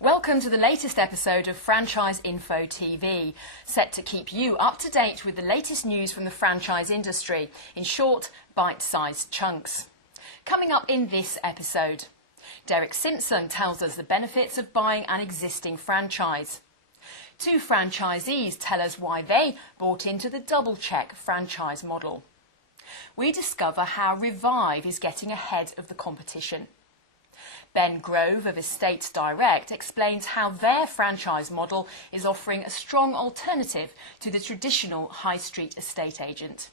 Welcome to the latest episode of FranchiseInfoTV, set to keep you up to date with the latest news from the franchise industry in short, bite-sized chunks. Coming up in this episode, Derrick Simpson tells us the benefits of buying an existing franchise. Two franchisees tell us why they bought into the DoubleCheck franchise model. We discover how Revive is getting ahead of the competition. Ben Grove of Estates Direct explains how their franchise model is offering a strong alternative to the traditional high street estate agent.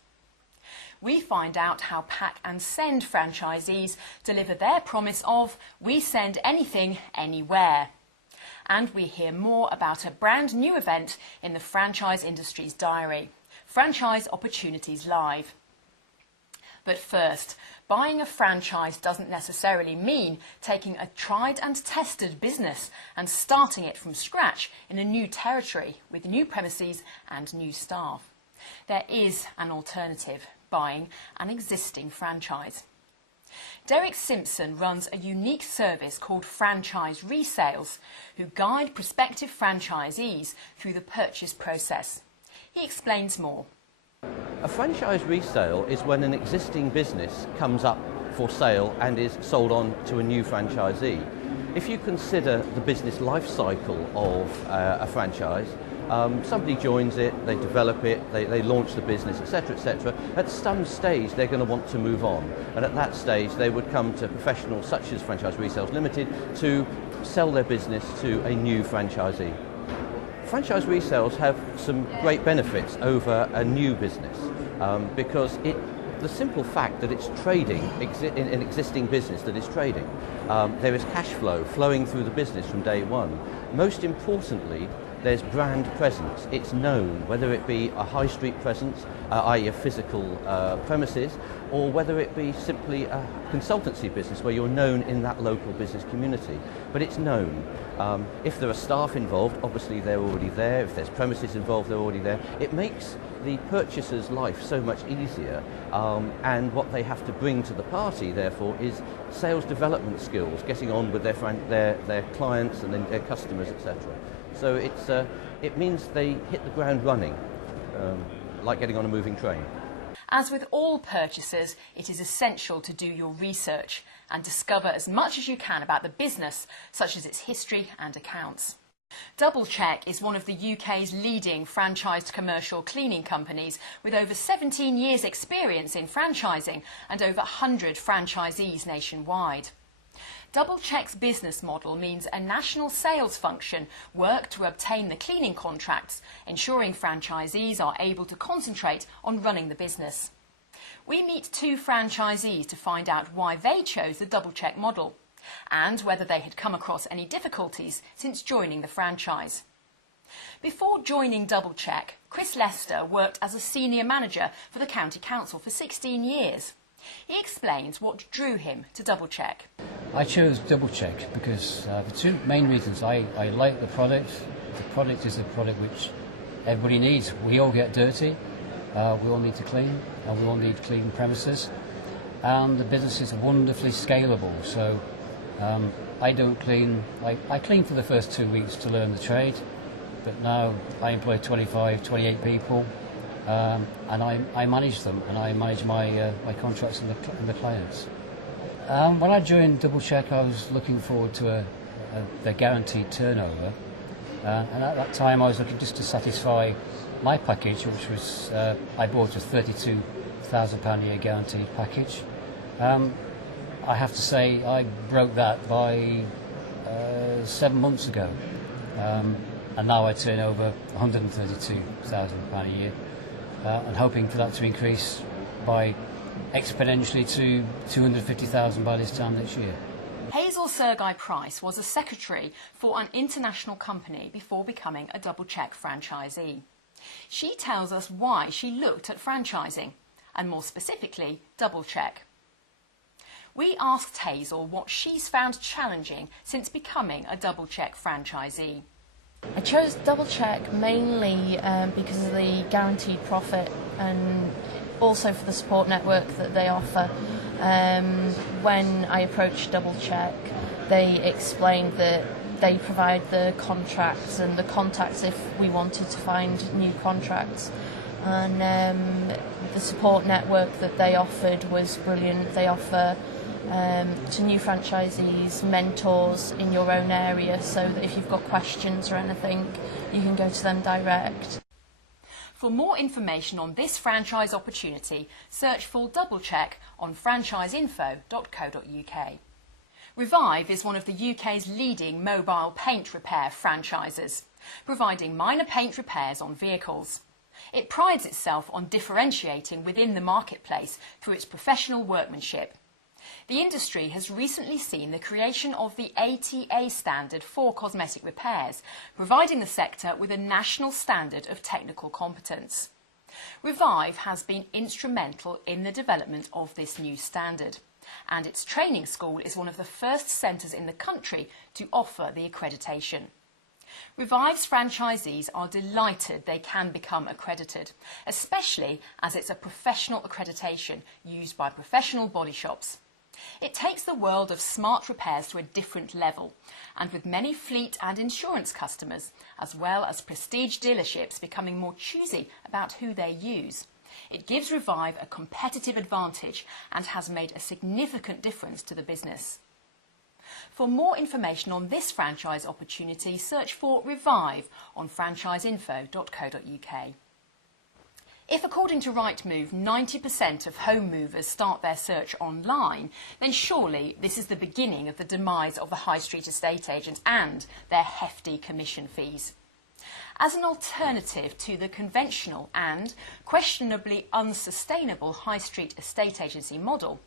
We find out how Pack and Send franchisees deliver their promise of "we send anything, anywhere." And we hear more about a brand new event in the franchise industry's diary, Franchise Opportunities Live. But first, buying a franchise doesn't necessarily mean taking a tried and tested business and starting it from scratch in a new territory with new premises and new staff. There is an alternative: buying an existing franchise. Derrick Simpson runs a unique service called Franchise Resells, who guide prospective franchisees through the purchase process. He explains more. A franchise resale is when an existing business comes up for sale and is sold on to a new franchisee. If you consider the business life cycle of a franchise, somebody joins it, they develop it, they launch the business, etc., etc. At some stage they're going to want to move on, and at that stage they would come to professionals such as Franchise Resells Limited to sell their business to a new franchisee. Franchise resells have some great benefits over a new business because the simple fact that it's trading, an existing business that is trading, there is cash flow flowing through the business from day one. Most importantly, there's brand presence. It's known, whether it be a high street presence, i.e. a physical premises, or whether it be simply a consultancy business where you're known in that local business community. But it's known. If there are staff involved, obviously they're already there. If there's premises involved, they're already there. It makes the purchaser's life so much easier, and what they have to bring to the party, therefore, is sales development skills, getting on with their clients and then their customers, etc. So it means they hit the ground running, like getting on a moving train. As with all purchases, it is essential to do your research and discover as much as you can about the business, such as its history and accounts. DoubleCheck is one of the UK's leading franchised commercial cleaning companies with over 17 years' experience in franchising and over 100 franchisees nationwide. DoubleCheck's business model means a national sales function work to obtain the cleaning contracts, ensuring franchisees are able to concentrate on running the business. We meet two franchisees to find out why they chose the DoubleCheck model and whether they had come across any difficulties since joining the franchise. Before joining DoubleCheck, Chris Lester worked as a senior manager for the County Council for 16 years. He explains what drew him to DoubleCheck. I chose DoubleCheck because the two main reasons. I like the product. The product is a product which everybody needs. We all get dirty, we all need to clean, and we all need clean premises. And the business is wonderfully scalable. So I don't clean. I clean for the first 2 weeks to learn the trade, but now I employ 25, 28 people. And I manage them, and I manage my contracts and the clients. When I joined DoubleCheck, I was looking forward to the guaranteed turnover, and at that time I was looking just to satisfy my package, which was I bought a £32,000 a year guaranteed package. I have to say I broke that by 7 months ago, and now I turn over £132,000 a year. And hoping for that to increase by exponentially to 250,000 by this time next year. Hazel Sergei Price was a secretary for an international company before becoming a DoubleCheck franchisee. She tells us why she looked at franchising, and more specifically, DoubleCheck. We asked Hazel what she's found challenging since becoming a DoubleCheck franchisee. I chose DoubleCheck mainly because of the guaranteed profit and also for the support network that they offer. When I approached DoubleCheck, they explained that they provide the contracts and the contacts if we wanted to find new contracts. And the support network that they offered was brilliant. They offer to new franchisees mentors in your own area, so that if you've got questions or anything, you can go to them direct. For more information on this franchise opportunity, search for DoubleCheck on FranchiseInfo.co.uk. Revive is one of the UK's leading mobile paint repair franchises, providing minor paint repairs on vehicles. It prides itself on differentiating within the marketplace through its professional workmanship. The industry has recently seen the creation of the ATA standard for cosmetic repairs, providing the sector with a national standard of technical competence. Revive has been instrumental in the development of this new standard, and its training school is one of the first centres in the country to offer the accreditation. Revive's franchisees are delighted they can become accredited, especially as it's a professional accreditation used by professional body shops. It takes the world of smart repairs to a different level, and with many fleet and insurance customers, as well as prestige dealerships becoming more choosy about who they use, it gives Revive a competitive advantage and has made a significant difference to the business. For more information on this franchise opportunity, search for Revive on FranchiseInfo.co.uk. If, according to Rightmove, 90% of home movers start their search online, then surely this is the beginning of the demise of the high street estate agents and their hefty commission fees. As an alternative to the conventional and questionably unsustainable high street estate agency model,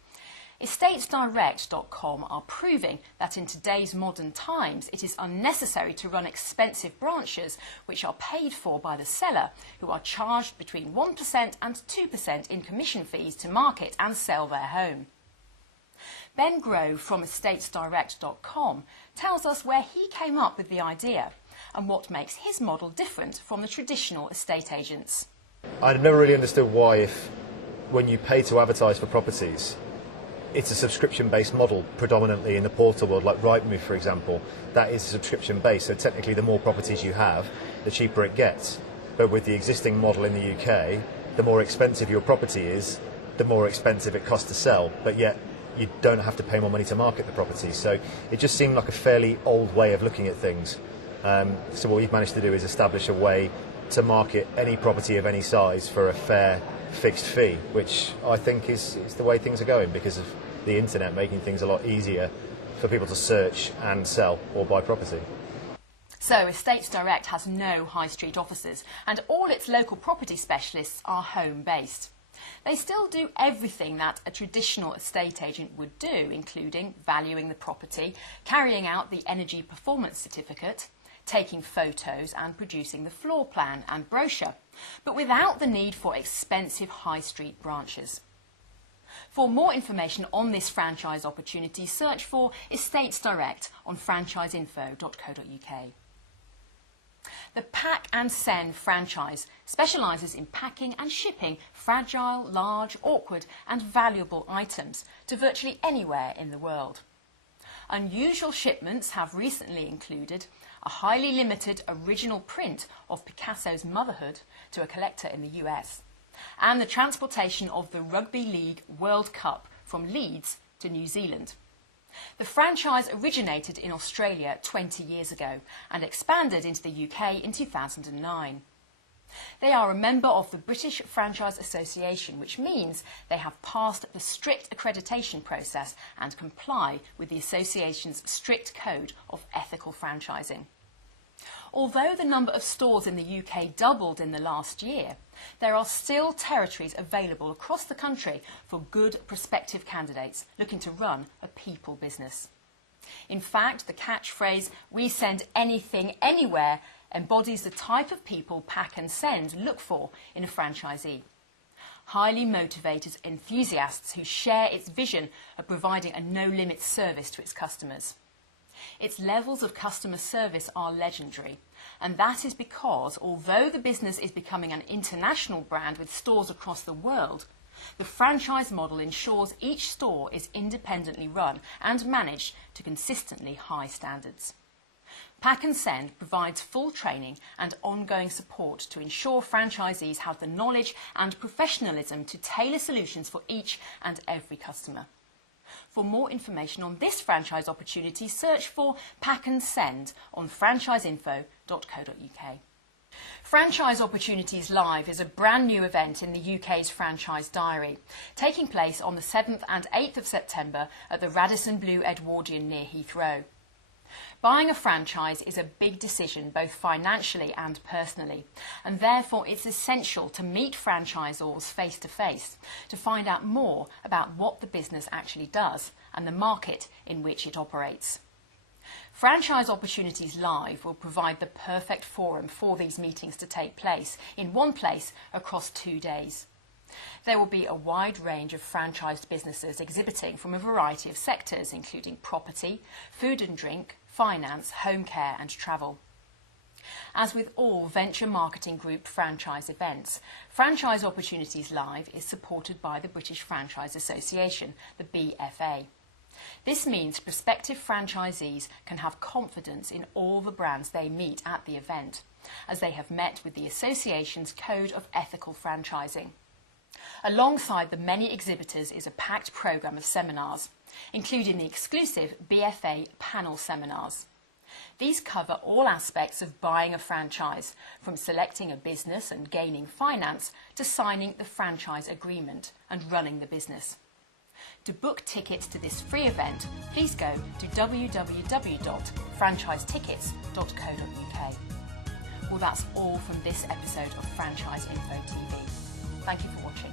EstatesDirect.com are proving that in today's modern times it is unnecessary to run expensive branches which are paid for by the seller, who are charged between 1% and 2% in commission fees to market and sell their home. Ben Grove from EstatesDirect.com tells us where he came up with the idea and what makes his model different from the traditional estate agents. I've never really understood why, when you pay to advertise for properties, it's a subscription-based model predominantly in the portal world, like Rightmove, for example. That is subscription-based, so technically the more properties you have, the cheaper it gets. But with the existing model in the UK, the more expensive your property is, the more expensive it costs to sell, but yet you don't have to pay more money to market the property. So it just seemed like a fairly old way of looking at things. So what we've managed to do is establish a way to market any property of any size for a fair fixed fee, which I think is the way things are going because of the internet making things a lot easier for people to search and sell or buy property. So Estates Direct has no high street offices and all its local property specialists are home based. They still do everything that a traditional estate agent would do, including valuing the property, carrying out the energy performance certificate, taking photos and producing the floor plan and brochure, but without the need for expensive high street branches. For more information on this franchise opportunity, search for Estates Direct on FranchiseInfo.co.uk. The Pack and Send franchise specialises in packing and shipping fragile, large, awkward and valuable items to virtually anywhere in the world. Unusual shipments have recently included a highly limited original print of Picasso's Motherhood to a collector in the US, and the transportation of the Rugby League World Cup from Leeds to New Zealand. The franchise originated in Australia 20 years ago and expanded into the UK in 2009. They are a member of the British Franchise Association, which means they have passed the strict accreditation process and comply with the association's strict code of ethical franchising. Although the number of stores in the UK doubled in the last year, there are still territories available across the country for good prospective candidates looking to run a people business. In fact, the catchphrase, "We send anything, anywhere," embodies the type of people Pack and Send look for in a franchisee. Highly motivated enthusiasts who share its vision of providing a no-limit service to its customers. Its levels of customer service are legendary, and that is because although the business is becoming an international brand with stores across the world, the franchise model ensures each store is independently run and managed to consistently high standards. Pack and Send provides full training and ongoing support to ensure franchisees have the knowledge and professionalism to tailor solutions for each and every customer. For more information on this franchise opportunity, search for Pack and Send on FranchiseInfo.co.uk. Franchise Opportunities Live is a brand new event in the UK's Franchise Diary, taking place on the 7th and 8th of September at the Radisson Blu Edwardian near Heathrow. Buying a franchise is a big decision both financially and personally, and therefore it's essential to meet franchisors face to face to find out more about what the business actually does and the market in which it operates. Franchise Opportunities Live will provide the perfect forum for these meetings to take place in one place across 2 days. There will be a wide range of franchised businesses exhibiting from a variety of sectors, including property, food and drink, finance, home care and travel. As with all Venture Marketing Group franchise events, Franchise Opportunities Live is supported by the British Franchise Association, the BFA. This means prospective franchisees can have confidence in all the brands they meet at the event, as they have met with the association's Code of Ethical Franchising. Alongside the many exhibitors is a packed programme of seminars, including the exclusive BFA panel seminars. These cover all aspects of buying a franchise, from selecting a business and gaining finance to signing the franchise agreement and running the business. To book tickets to this free event, please go to www.franchisetickets.co.uk. Well, that's all from this episode of Franchise Info TV. Thank you for watching.